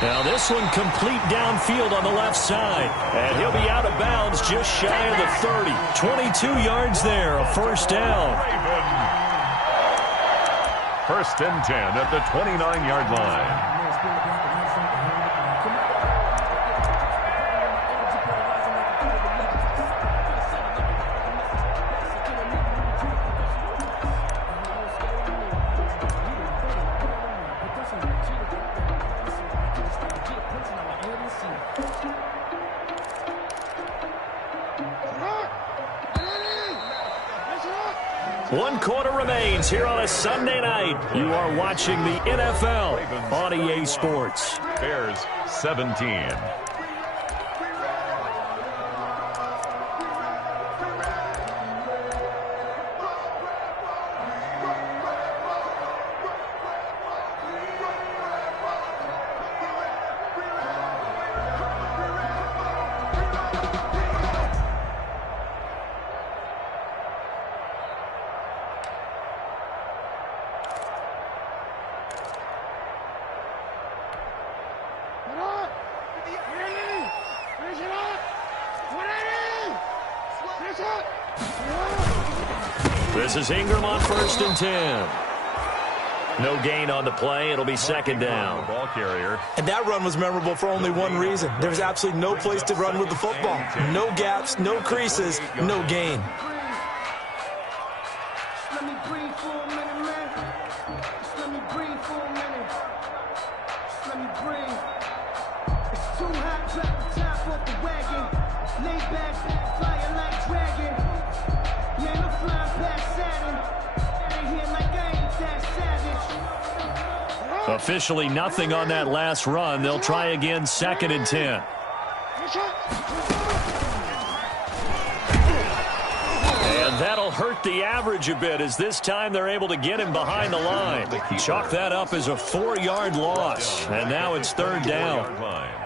Now this one complete downfield on the left side. And he'll be out of bounds just shy of the 30. 22 yards there, a first down. First and 10 at the 29-yard line. One quarter remains here on a Sunday night. You are watching the NFL on EA Sports. Bears 17. This is Ingram on first and 10. No gain on the play. It'll be second down. Ball carrier. And that run was memorable for only one reason. There was absolutely no place to run with the football. No gaps, no creases, no gain. Let me breathe for a minute, man. Just let me breathe for a minute. Just let me breathe. It's too hot, drop the top off the wagon. Lay back, flying like dragon. Man, I'm flying past Saturn. Ain't here like I ain't that savage. Officially nothing on that last run. They'll try again, second and 10. And that'll hurt the average a bit, as this time they're able to get him behind the line. Chalk that up as a 4-yard loss. And now it's third down.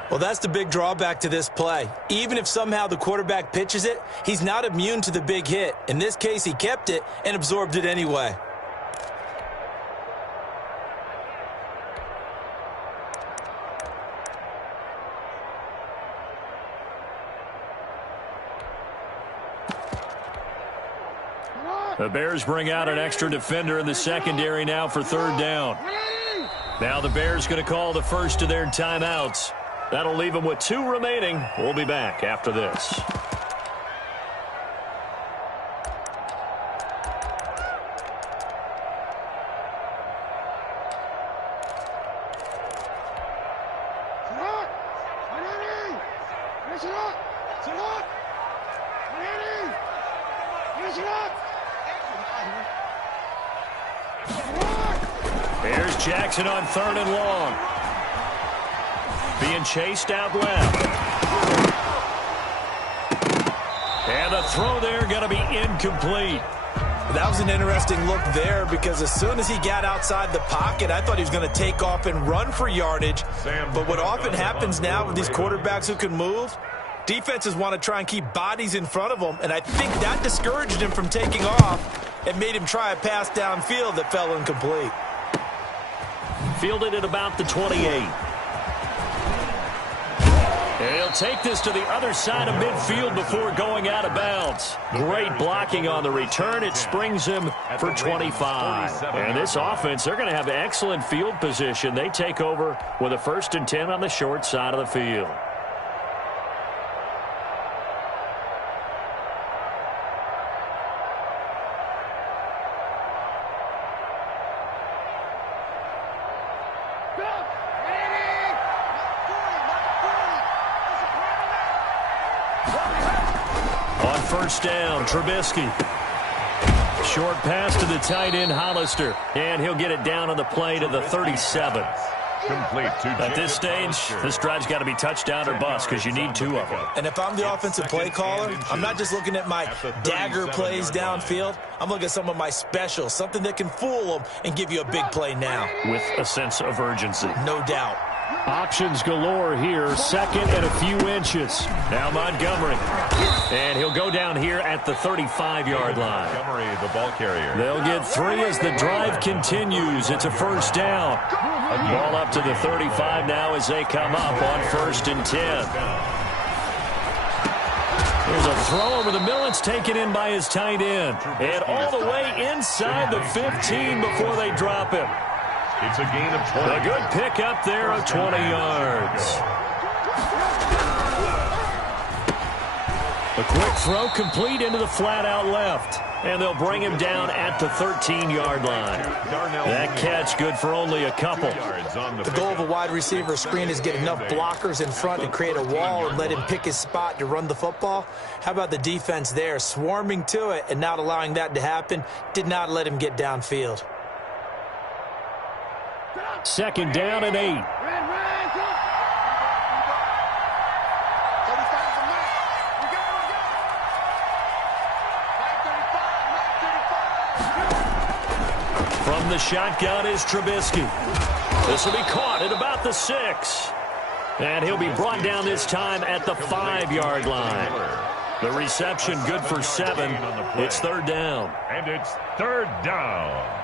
Well, that's the big drawback to this play. Even if somehow the quarterback pitches it, he's not immune to the big hit. In this case, he kept it and absorbed it anyway. The Bears bring out an extra defender in the secondary now for third down. Now the Bears going to call the first of their timeouts. That'll leave them with 2 remaining. We'll be back after this. Here's Jackson on third and long. Being chased out left. And the throw there going to be incomplete. That was an interesting look there, because as soon as he got outside the pocket, I thought he was going to take off and run for yardage. But what often happens now with these quarterbacks who can move, defenses want to try and keep bodies in front of them, and I think that discouraged him from taking off and made him try a pass downfield that fell incomplete. Fielded at about the 28. He'll take this to the other side of midfield before going out of bounds. Great blocking on the return. It springs him for 25. And this offense, they're going to have excellent field position. They take over with a 1st and 10 on the short side of the field. On 1st down, Trubisky. Short pass to the tight end, Hollister. And he'll get it down on the play to the 37. Complete to At this stage, this drive's got to be touchdown or bust because you need 2 of them. And if I'm the offensive play caller, I'm not just looking at my dagger plays downfield. I'm looking at some of my specials, something that can fool them and give you a big play now. With a sense of urgency. No doubt. Options galore here. 2nd and a few inches. Now Montgomery. And he'll go down here at the 35-yard line. Montgomery, the ball carrier. They'll get 3 as the drive continues. It's a 1st down. Ball up to the 35 now as they come up on 1st and 10. There's a throw over the middle. It's taken in by his tight end. And all the way inside the 15 before they drop him. It's a gain of 20. A good pick up there of 20 yards. A quick throw complete into the flat out left. And they'll bring him down at the 13-yard line. That catch good for only a couple. The goal of a wide receiver screen is get enough blockers in front to create a wall and let him pick his spot to run the football. How about the defense there, swarming to it and not allowing that to happen? Did not let him get downfield. 2nd down and 8. From the shotgun is Trubisky. This will be caught at about the 6. And he'll be brought down this time at the 5-yard line. The reception good for 7. It's 3rd down. And it's 3rd down.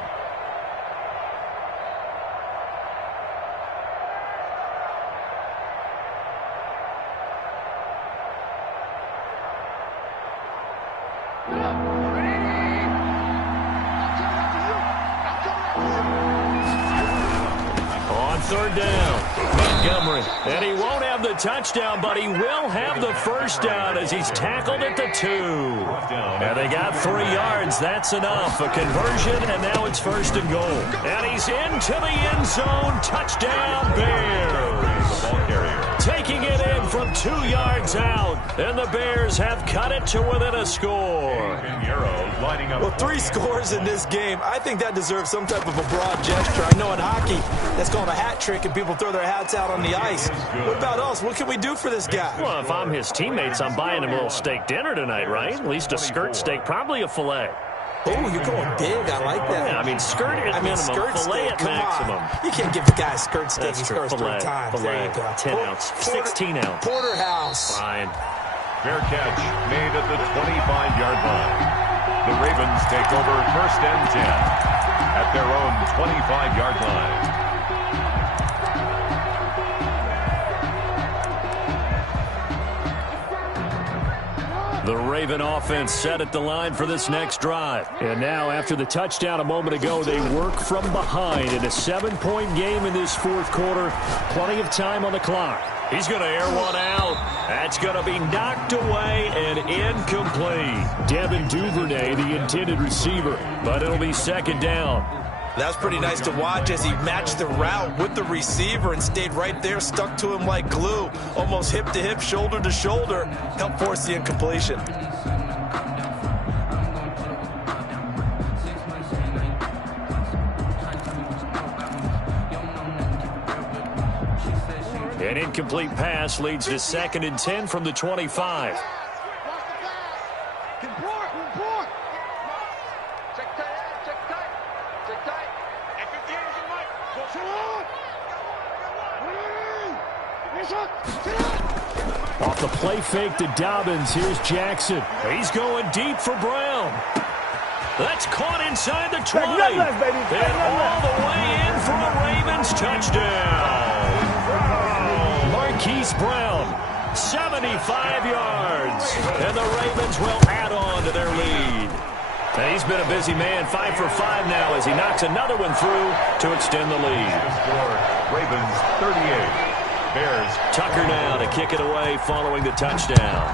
On 3rd down, Montgomery. And he won't have the touchdown, but he will have the 1st down as he's tackled at the 2. And they got 3 yards. That's enough. A conversion, and now it's 1st and goal. And he's into the end zone. Touchdown, Bears. The ball carrier. Taking it in from 2 yards out. And the Bears have cut it to within a score. Well, 3 scores in this game. I think that deserves some type of a broad gesture. I know in hockey, that's called a hat trick, and people throw their hats out on the ice. What about us? What can we do for this guy? Well, if I'm his teammates, I'm buying him a little steak dinner tonight, right? At least a skirt steak, probably a filet. Oh, you're going big. I like that. Yeah, I mean, skirt at minimum, skirt filet steak, at come maximum. on. You can't give the guy a skirt steak. That's He true. scores 3 times. Filet, there you go. 10 ounce, 16 ounce. Porterhouse. Fine. Fair catch made at the 25-yard line. The Ravens take over 1st and 10 at their own 25-yard line. The Raven offense set at the line for this next drive. And now, after the touchdown a moment ago, they work from behind in a 7-point game in this 4th quarter. Plenty of time on the clock. He's going to air one out. That's going to be knocked away and incomplete. Devin Duvernay, the intended receiver, but it'll be 2nd down. That was pretty nice to watch as he matched the route with the receiver and stayed right there, stuck to him like glue, almost hip to hip, shoulder to shoulder, helped force the incompletion. An incomplete pass leads to 2nd and 10 from the 25. Off the play fake to Dobbins, here's Jackson. He's going deep for Brown. That's caught inside the 20. And all the way in for a Ravens touchdown. Marquise Brown 75 yards. And the Ravens will add on to their lead. And he's been a busy man, 5 for 5 now as he knocks another one through to extend the lead. Ravens 38. Bears. Tucker now to kick it away following the touchdown.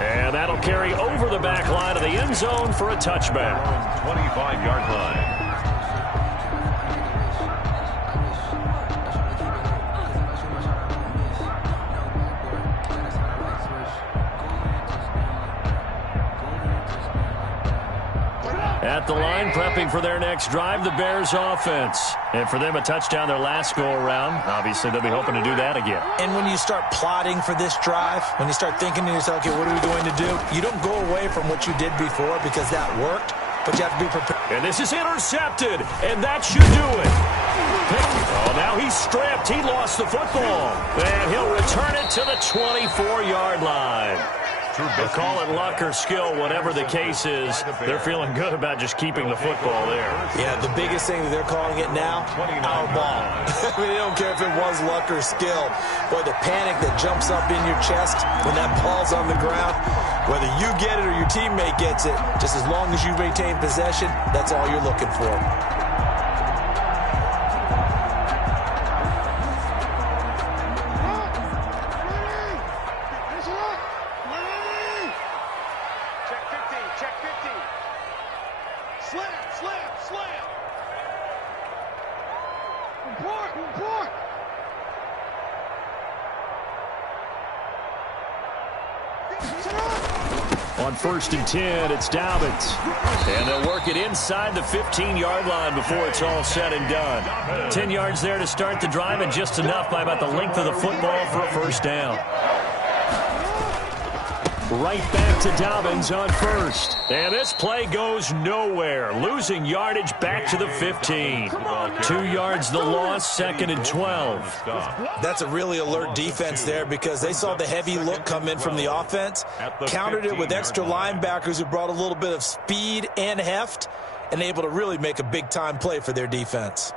And that'll carry over the back line of the end zone for a touchback. 25-yard line. At the line, prepping for their next drive, the Bears offense. And for them, a touchdown their last go-around. Obviously, they'll be hoping to do that again. And when you start plotting for this drive, when you start thinking to yourself, okay, what are we going to do? You don't go away from what you did before because that worked, but you have to be prepared. And this is intercepted, and that should do it. Oh, now he's stripped. He lost the football. And he'll return it to the 24-yard line. They'll call it luck or skill, whatever the case is. They're feeling good about just keeping the football there. Yeah, the biggest thing that they're calling it now, our ball. I mean, they don't care if it was luck or skill. Boy, the panic that jumps up in your chest when that ball's on the ground, whether you get it or your teammate gets it, just as long as you retain possession, that's all you're looking for. On 1st and 10, it's Dobbins. And they'll work it inside the 15-yard line before it's all said and done. 10 yards there to start the drive, and just enough by about the length of the football for a first down. Right back to Dobbins on 1st. And this play goes nowhere. Losing yardage back to the 15. 2 yards the loss, 2nd and 12. That's a really alert defense there because they saw the heavy look come in from the offense, countered it with extra linebackers who brought a little bit of speed and heft, and able to really make a big-time play for their defense.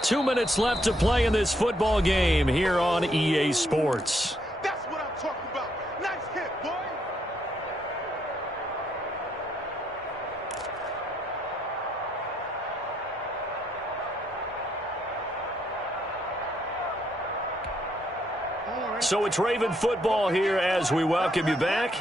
Two minutes left to play in this football game here on EA Sports. That's what I'm talking about. Nice hit, boy. So it's Raven football here as we welcome you back.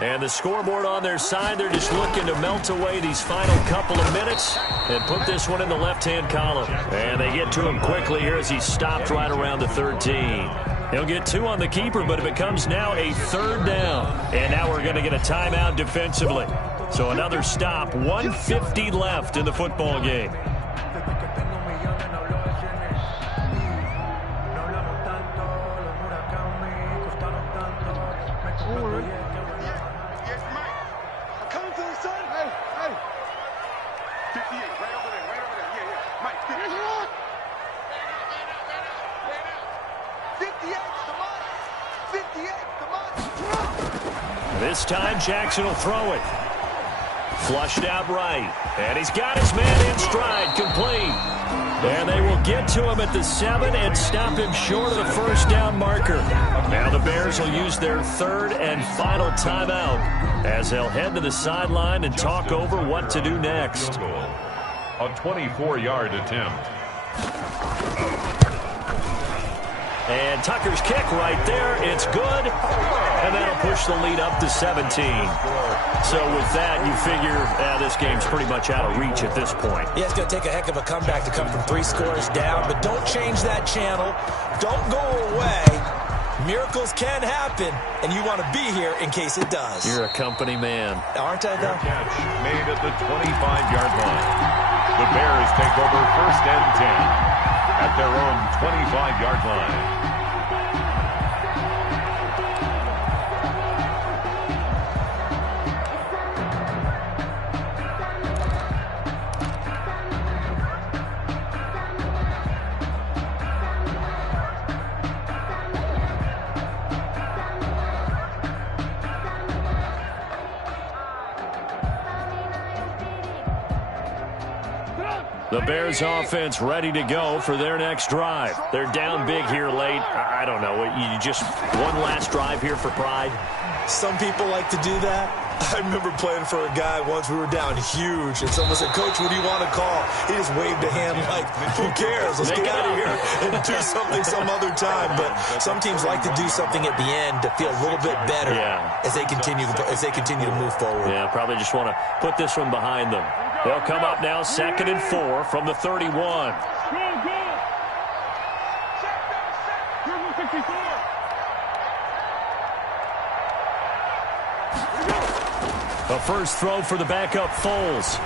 And the scoreboard on their side, they're just looking to melt away these final couple of minutes and put this one in the left-hand column. And they get to him quickly here as he stopped right around the 13. He'll get 2 on the keeper, but it becomes now a 3rd down. And now we're going to get a timeout defensively. So another stop, 1:50 left in the football game. This time, Jackson will throw it. Flushed out right. And he's got his man in stride, complete. And they will get to him at the 7 and stop him short of the first down marker. Now the Bears will use their 3rd and final timeout as they'll head to the sideline and talk over what to do next. A 24-yard attempt. And Tucker's kick right there. It's good. And that'll push the lead up to 17. So with that, you figure this game's pretty much out of reach at this point. Yeah, it's going to take a heck of a comeback to come from 3 scores down. But don't change that channel. Don't go away. Miracles can happen, and you want to be here in case it does. You're a company man. Aren't I, though? Catch made at the 25-yard line. The Bears take over 1st and 10 at their own 25-yard line. The Bears offense ready to go for their next drive. They're down big here late. I don't know. You just one last drive here for pride? Some people like to do that. I remember playing for a guy once. We were down huge, and someone said, "Coach, what do you want to call?" He just waved a hand like, "Who cares? Let's get out of here and do something some other time." But some teams like to do something at the end to feel a little bit better as they continue to move forward. Yeah, probably just want to put this one behind them. They'll come up now 2nd and 4 from the 31. The first throw for the backup Foles.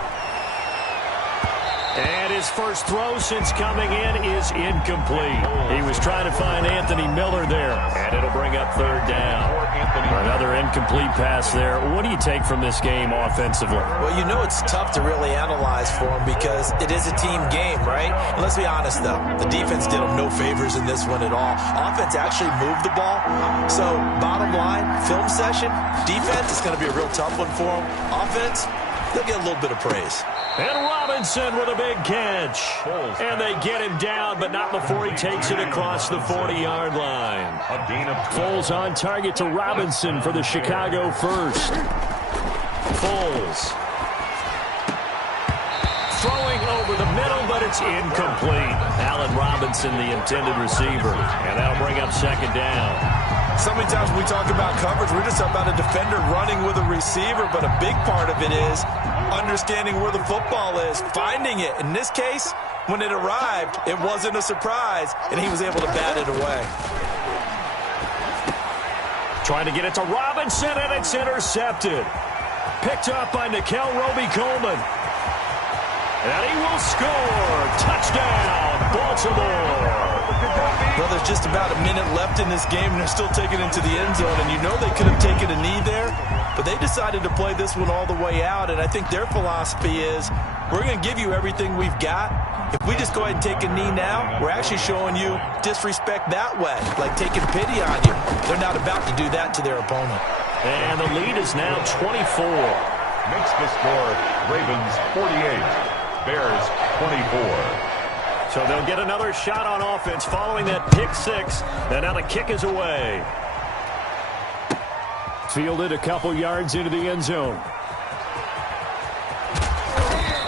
And his first throw since coming in is incomplete. He was trying to find Anthony Miller there, and it'll bring up 3rd down. Another incomplete pass there. What do you take from this game offensively? Well, you know it's tough to really analyze for them because it is a team game, right? And let's be honest, though. The defense did them no favors in this one at all. Offense actually moved the ball. So, bottom line, film session, defense is going to be a real tough one for them. Offense, they'll get a little bit of praise. And Robinson with a big catch. And they get him down, but not before he takes it across the 40-yard line. Foles on target to Robinson for the Chicago first. Foles. Throwing over the middle, but it's incomplete. Allen Robinson, the intended receiver. And that'll bring up 2nd down. So many times when we talk about coverage, we're just talking about a defender running with a receiver, but a big part of it is understanding where the football is, finding it. In this case, when it arrived, it wasn't a surprise, and he was able to bat it away. Trying to get it to Robinson, and it's intercepted. Picked up by Nickel Roby-Coleman. And he will score. Touchdown, Baltimore. Well, there's just about a minute left in this game, and they're still taking it into the end zone. And you know they could have taken a knee there, but they decided to play this one all the way out. And I think their philosophy is, we're going to give you everything we've got. If we just go ahead and take a knee now, we're actually showing you disrespect that way, like taking pity on you. They're not about to do that to their opponent. And the lead is now 24. Makes the score Ravens 48. Bears 24. So they'll get another shot on offense following that pick 6. And now the kick is away. Fielded a couple yards into the end zone.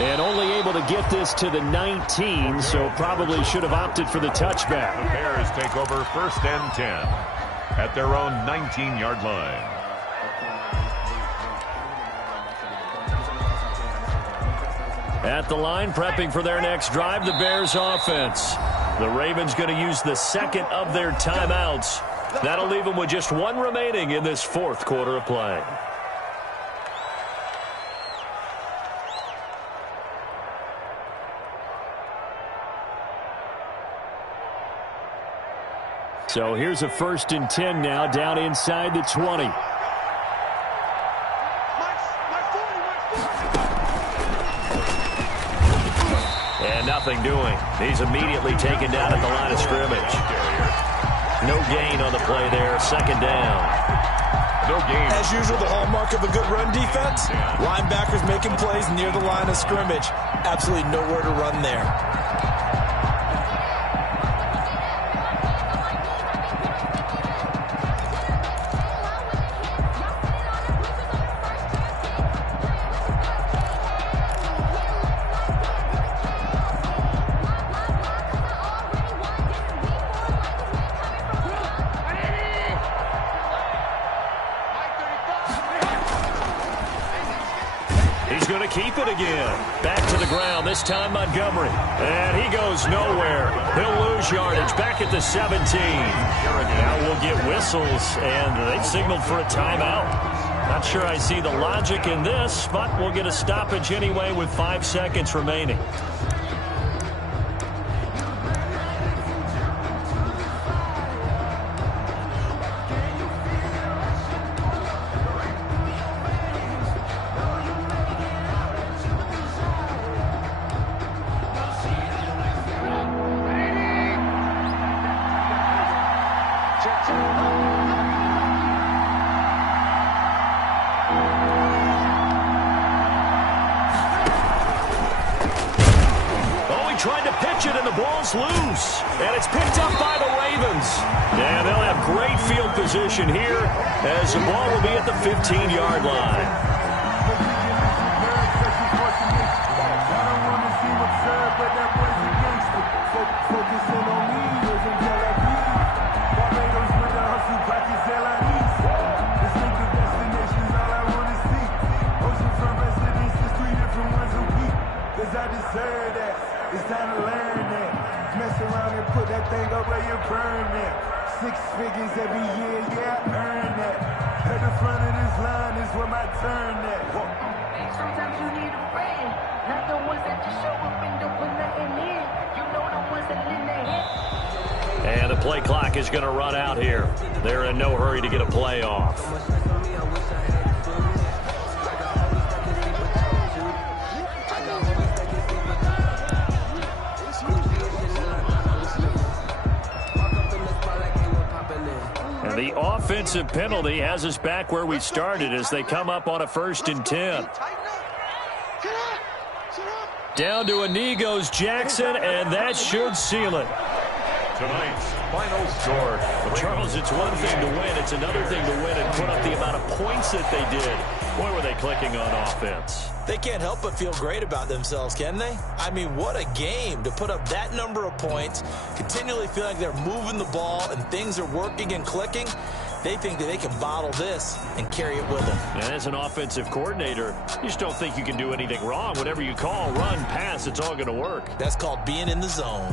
And only able to get this to the 19, so probably should have opted for the touchback. The Bears take over 1st and 10 at their own 19-yard line. At the line, prepping for their next drive, the Bears offense. The Ravens going to use the 2nd of their timeouts. That'll leave them with just 1 remaining in this 4th quarter of play. So here's a 1st and 10 now, down inside the 20. And nothing doing. He's immediately taken down at the line of scrimmage. No gain on the play there. 2nd down. No gain. As usual, the hallmark of a good run defense, linebackers making plays near the line of scrimmage. Absolutely nowhere to run there. Keep it again. Back to the ground, this time Montgomery. And he goes nowhere. He'll lose yardage back at the 17. Now we'll get whistles, and they've signaled for a timeout. Not sure I see the logic in this, but we'll get a stoppage anyway with 5 seconds remaining. trying to pitch it, and the ball's loose. And it's picked up by the Ravens. And they'll have great field position here as the ball will be at the 15-yard line. I deserve that. It's time to learn that. Mess around and put that thing up where you burn that. 6 figures every year, yeah, I earn that. At the front of this line is where my turn at. Sometimes you need a friend, not the ones that just show up and don't put nothing in. You know the ones that lend their hand. And the play clock is going to run out here. They're in no hurry to get a play off. The offensive penalty has us back where we started as they come up on a 1st and 10. Down to Inigos Jackson, and that should seal it. Tonight's final score. Well, Charles, it's one thing to win. It's another thing to win and put up the amount of points that they did. Boy, were they clicking on offense. They can't help but feel great about themselves, can they? I mean, what a game to put up that number of points, continually feel like they're moving the ball and things are working and clicking. They think that they can bottle this and carry it with them. And as an offensive coordinator, you just don't think you can do anything wrong. Whatever you call, run, pass, it's all going to work. That's called being in the zone.